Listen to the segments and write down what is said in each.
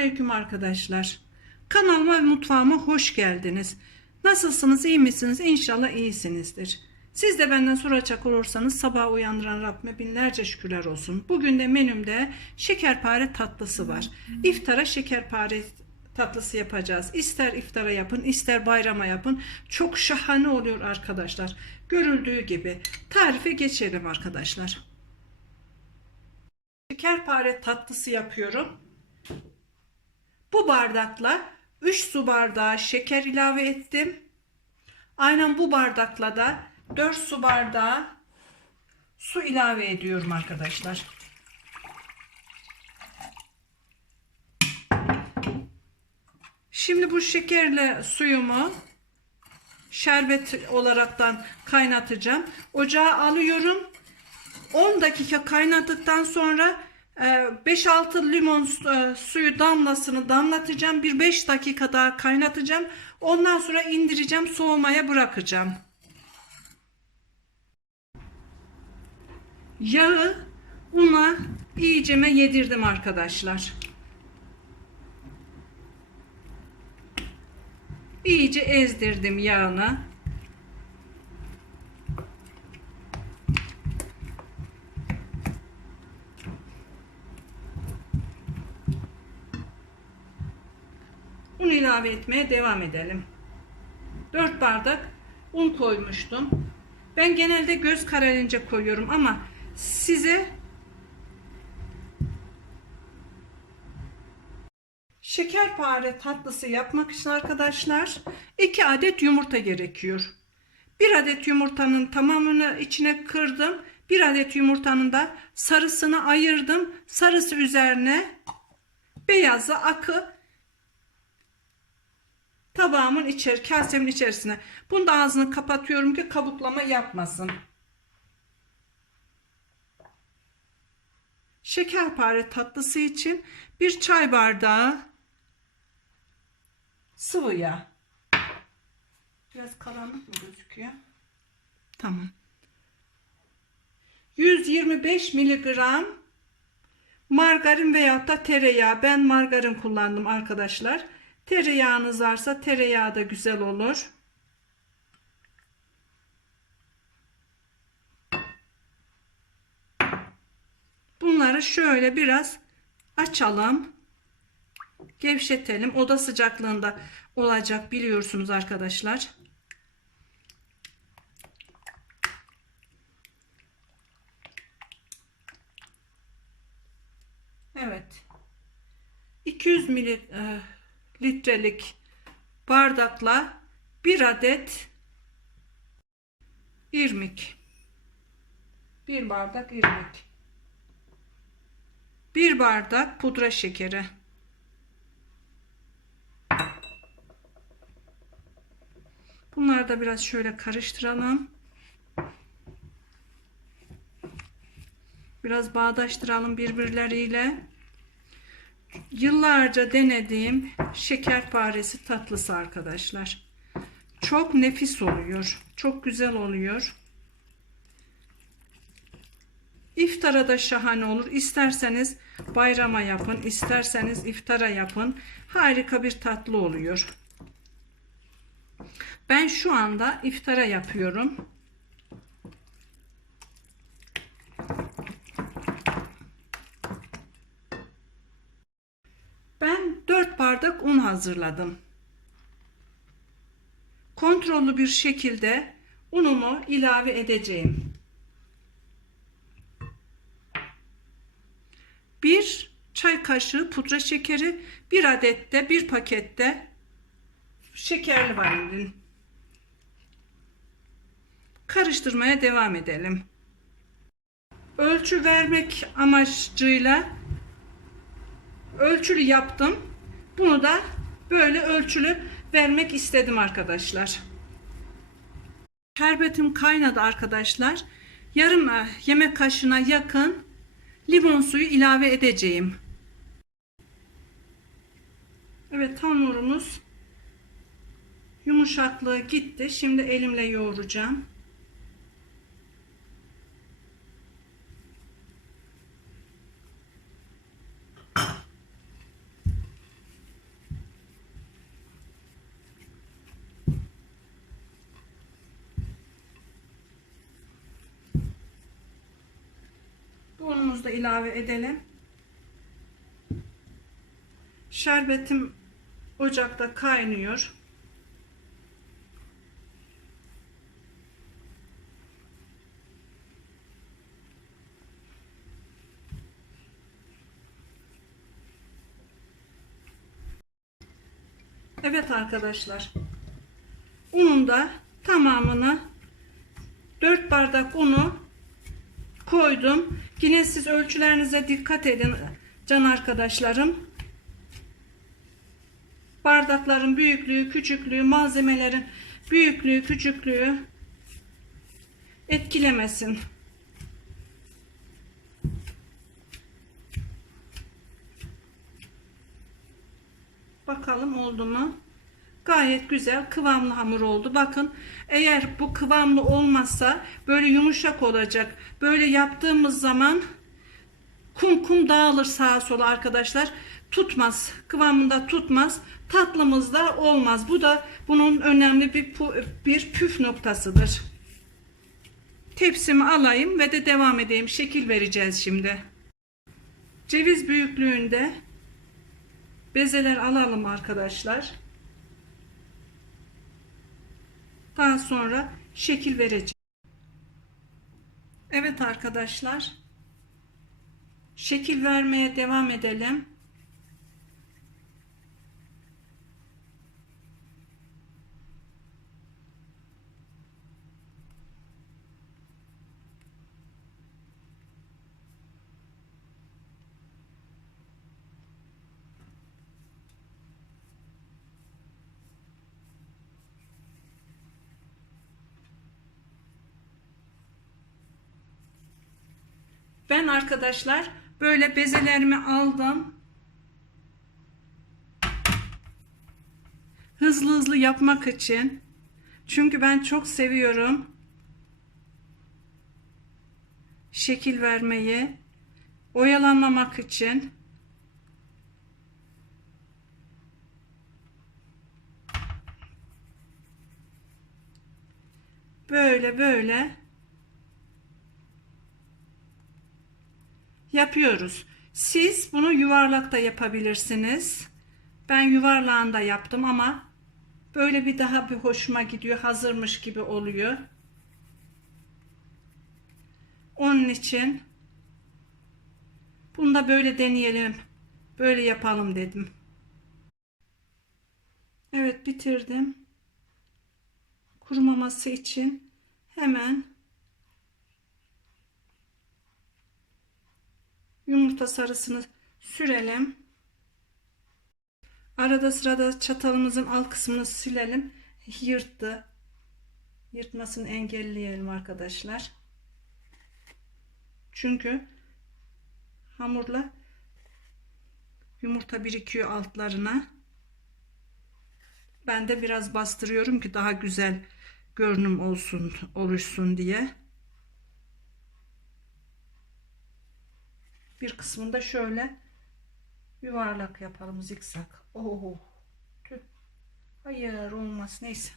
aleyküm arkadaşlar. Kanalıma ve mutfağıma hoş geldiniz. Nasılsınız, iyi misiniz? İnşallah iyisinizdir. Siz de benden soracak olursanız sabah uyandıran Rabbime binlerce şükürler olsun. Bugün de menümde şekerpare tatlısı var. İftara şekerpare tatlısı yapacağız. İster iftara yapın, ister bayrama yapın. Çok şahane oluyor arkadaşlar. Görüldüğü gibi. Tarife geçelim arkadaşlar. Şekerpare tatlısı yapıyorum. Bu bardakla 3 su bardağı şeker ilave ettim. Aynen bu bardakla da 4 su bardağı su ilave ediyorum arkadaşlar. Şimdi bu şekerle suyumu şerbet olaraktan kaynatacağım. Ocağa alıyorum. 10 dakika kaynattıktan sonra 5-6 limon e, suyu damlasını damlatacağım. Bir 5 dakika daha kaynatacağım. Ondan sonra indireceğim, soğumaya bırakacağım. Yağı una iyiceme yedirdim arkadaşlar. İyice ezdirdim yağını. Un ilave etmeye devam edelim. 4 bardak un koymuştum. Ben genelde göz kararınca koyuyorum ama size şekerpare tatlısı yapmak için arkadaşlar 2 adet yumurta gerekiyor. 1 adet yumurtanın tamamını içine kırdım. 1 adet yumurtanın da sarısını ayırdım. Sarısı üzerine beyazı akı tabağımın içeri, kasemin içerisine. Bunu da ağzını kapatıyorum ki kabuklama yapmasın. Şekerpare tatlısı için bir çay bardağı sıvı yağ. Biraz karanlık mı gözüküyor? Tamam. 125 miligram margarin veyahut da tereyağı. Ben margarin kullandım arkadaşlar. Tereyağınız varsa tereyağı da güzel olur. Bunları şöyle biraz açalım. Gevşetelim. Oda sıcaklığında olacak biliyorsunuz arkadaşlar. Evet. 200 mililitre litrelik bardakla bir adet irmik. Bir bardak irmik. Bir bardak pudra şekeri. Bunları da biraz şöyle karıştıralım. Biraz bağdaştıralım birbirleriyle yıllarca denediğim şekerparesi tatlısı arkadaşlar. Çok nefis oluyor. Çok güzel oluyor. İftara da şahane olur. İsterseniz bayrama yapın, isterseniz iftara yapın. Harika bir tatlı oluyor. Ben şu anda iftara yapıyorum. Ben 4 bardak un hazırladım. Kontrollü bir şekilde unumu ilave edeceğim. Bir çay kaşığı pudra şekeri, bir adette bir pakette şekerli vanilin. Karıştırmaya devam edelim. Ölçü vermek amacıyla ölçülü yaptım. Bunu da böyle ölçülü vermek istedim arkadaşlar. Şerbetim kaynadı arkadaşlar. Yarım e, yemek kaşığına yakın limon suyu ilave edeceğim. Evet hamurumuz yumuşaklığı gitti. Şimdi elimle yoğuracağım. Unumuzu da ilave edelim. Şerbetim ocakta kaynıyor. Evet arkadaşlar. Unun da tamamını 4 bardak unu koydum. Yine siz ölçülerinize dikkat edin can arkadaşlarım. Bardakların büyüklüğü, küçüklüğü, malzemelerin büyüklüğü, küçüklüğü etkilemesin. Bakalım oldu mu? Gayet güzel kıvamlı hamur oldu. Bakın eğer bu kıvamlı olmazsa böyle yumuşak olacak. Böyle yaptığımız zaman kum kum dağılır sağa sola arkadaşlar. Tutmaz. Kıvamında tutmaz. Tatlımız da olmaz. Bu da bunun önemli bir, bir püf noktasıdır. Tepsimi alayım ve de devam edeyim. Şekil vereceğiz şimdi. Ceviz büyüklüğünde bezeler alalım arkadaşlar. Daha sonra şekil vereceğim. Evet arkadaşlar. Şekil vermeye devam edelim. Ben arkadaşlar böyle bezelerimi aldım. Hızlı hızlı yapmak için. Çünkü ben çok seviyorum. Şekil vermeyi. Oyalanmamak için. Böyle böyle yapıyoruz. Siz bunu yuvarlak da yapabilirsiniz. Ben yuvarlağında yaptım ama böyle bir daha bir hoşuma gidiyor. Hazırmış gibi oluyor. Onun için bunu da böyle deneyelim. Böyle yapalım dedim. Evet bitirdim. Kurumaması için hemen yumurta sarısını sürelim. Arada sırada çatalımızın alt kısmını silelim. Yırttı. Yırtmasını engelleyelim arkadaşlar. Çünkü hamurla yumurta birikiyor altlarına. Ben de biraz bastırıyorum ki daha güzel görünüm olsun, oluşsun diye. Bir kısmında şöyle yuvarlak yapalım zikzak. Oo. Tüh. Hayır olmaz. Neyse.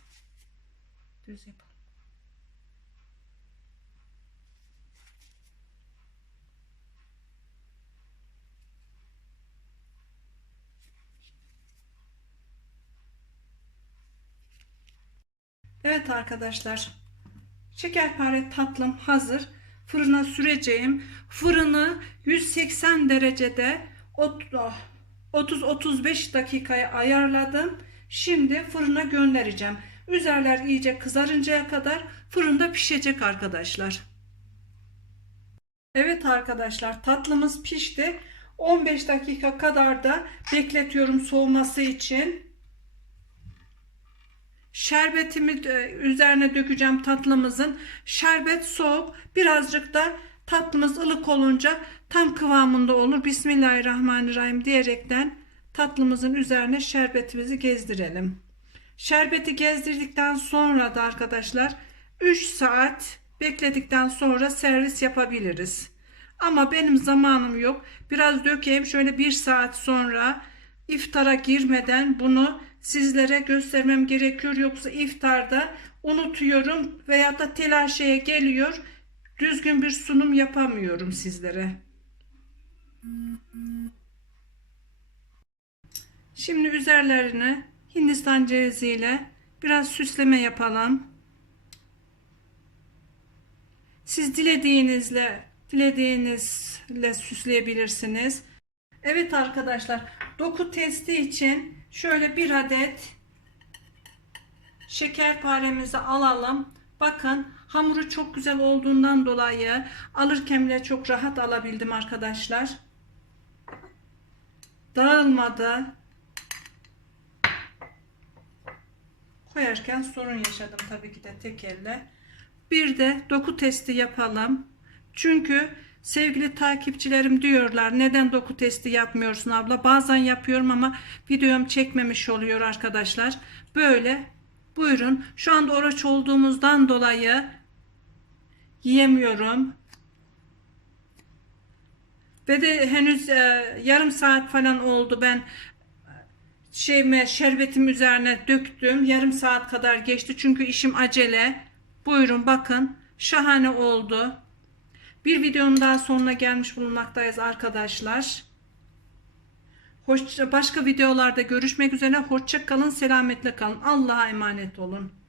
Düz yapalım. Evet arkadaşlar. Şekerpare tatlım hazır. Fırına süreceğim. Fırını 180 derecede 30-35 dakikaya ayarladım. Şimdi fırına göndereceğim. Üzerler iyice kızarıncaya kadar fırında pişecek arkadaşlar. Evet arkadaşlar tatlımız pişti. 15 dakika kadar da bekletiyorum soğuması için. Şerbetimi üzerine dökeceğim tatlımızın. Şerbet soğuk. Birazcık da tatlımız ılık olunca tam kıvamında olur. Bismillahirrahmanirrahim diyerekten tatlımızın üzerine şerbetimizi gezdirelim. Şerbeti gezdirdikten sonra da arkadaşlar 3 saat bekledikten sonra servis yapabiliriz. Ama benim zamanım yok. Biraz dökeyim şöyle 1 saat sonra iftara girmeden bunu sizlere göstermem gerekiyor. Yoksa iftarda unutuyorum veya da telaşeye geliyor. Düzgün bir sunum yapamıyorum sizlere. Şimdi üzerlerine Hindistan ceviziyle biraz süsleme yapalım. Siz dilediğinizle dilediğinizle süsleyebilirsiniz. Evet arkadaşlar, doku testi için şöyle bir adet şekerparemizi alalım. Bakın hamuru çok güzel olduğundan dolayı alırken bile çok rahat alabildim arkadaşlar. Dağılmadı. Koyarken sorun yaşadım tabii ki de tek elle. Bir de doku testi yapalım. Çünkü sevgili takipçilerim diyorlar neden doku testi yapmıyorsun abla? Bazen yapıyorum ama videom çekmemiş oluyor arkadaşlar. Böyle buyurun şu anda oruç olduğumuzdan dolayı yiyemiyorum. Ve de henüz e, yarım saat falan oldu ben şeyime şerbetim üzerine döktüm. Yarım saat kadar geçti çünkü işim acele. Buyurun bakın şahane oldu. Bir videonun daha sonuna gelmiş bulunmaktayız arkadaşlar. Hoşça, başka videolarda görüşmek üzere. Hoşça kalın, selametle kalın. Allah'a emanet olun.